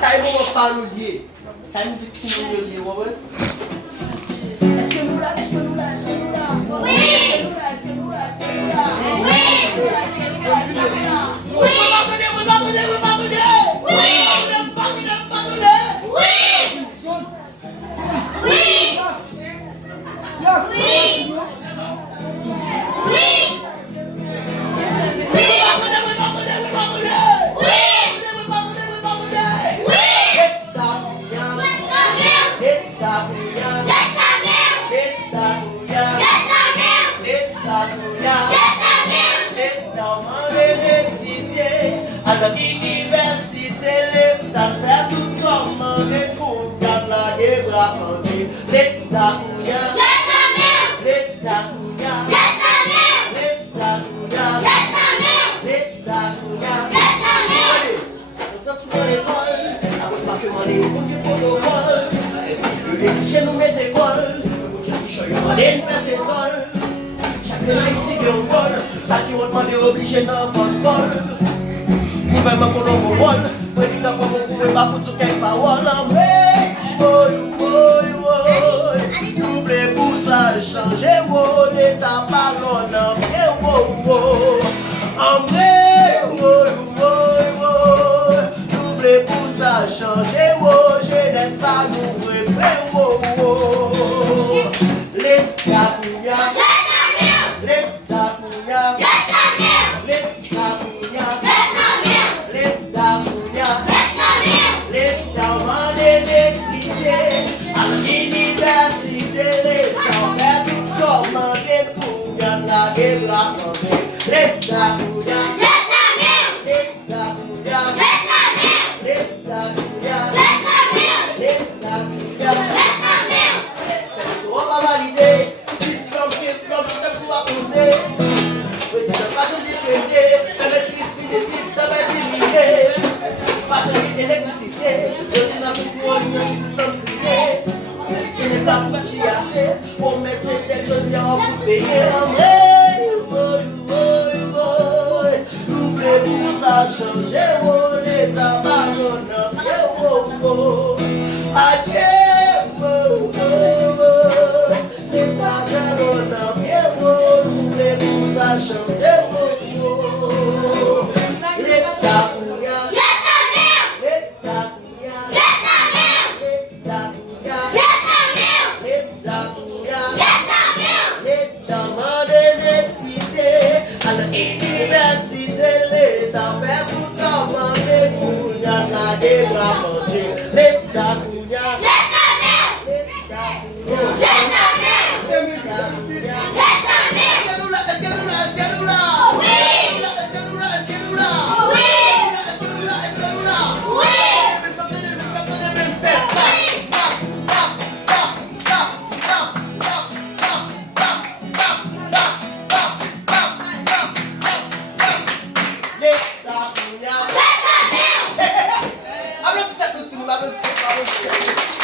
Ça est bon, on parle lié. Ça me dit que c'est nous lié, ouais. Est-ce que nous là? Est-ce que nous là? Est-ce que nous là? Oui! Est-ce que nous là? Est-ce que nous là? Est-ce que nous là? Oui! Est-ce que nous là? Est-ce que nous là? Est-ce que nous là? Oui! Vous m'entendez? Vous m'entendez? Vous m'entendez? Oui! Vous m'entendez? Vous m'entendez? Oui! Oui! Oui! Oui! À l'université, l'État fait tout son monde pour garder la guerre. L'État couillard, l'État couillard, l'État couillard, l'État couillard. Ça se voit l'école, après pas que monnaie au bout du protocole. Il exige nous mettre l'école, chaque chose on est dans l'école. Chacun ici de rôle, ça qui va demander obligé dans votre bol. Gouvernement pour nos rôles, président pour mon gouvernement, pas pour tout quelle parole. Nous voulons pour ça changer, l'État ballon, nous voulons pour ça changer, jeunesse pas nous refrain. L'État couillard, l'État couillard, l'État couillard. À l'université, l'État fait tout son monde pour gagner la guerre. L'État couillard, l'État couillard, l'État couillard, l'État couillard. On va valider, 10 comme 15 comme tout est tout à compter. Président pas de traité, permettre qu'il décide de mettre pas de l'électricité, je dis la plus grande système privé. Si nous savons pas si assez, pour mettre ces têtes, je dis on peut payer l'entrée. Nous voulons pour ça changer, l'État ballonne. Adieu, l'État ballonne. Nous voulons pour ça changer, l'État couillard. À l'université, l'État fait tout ça, manger, couillard, la dégrader. L'État couillard, l'État Applaudissez.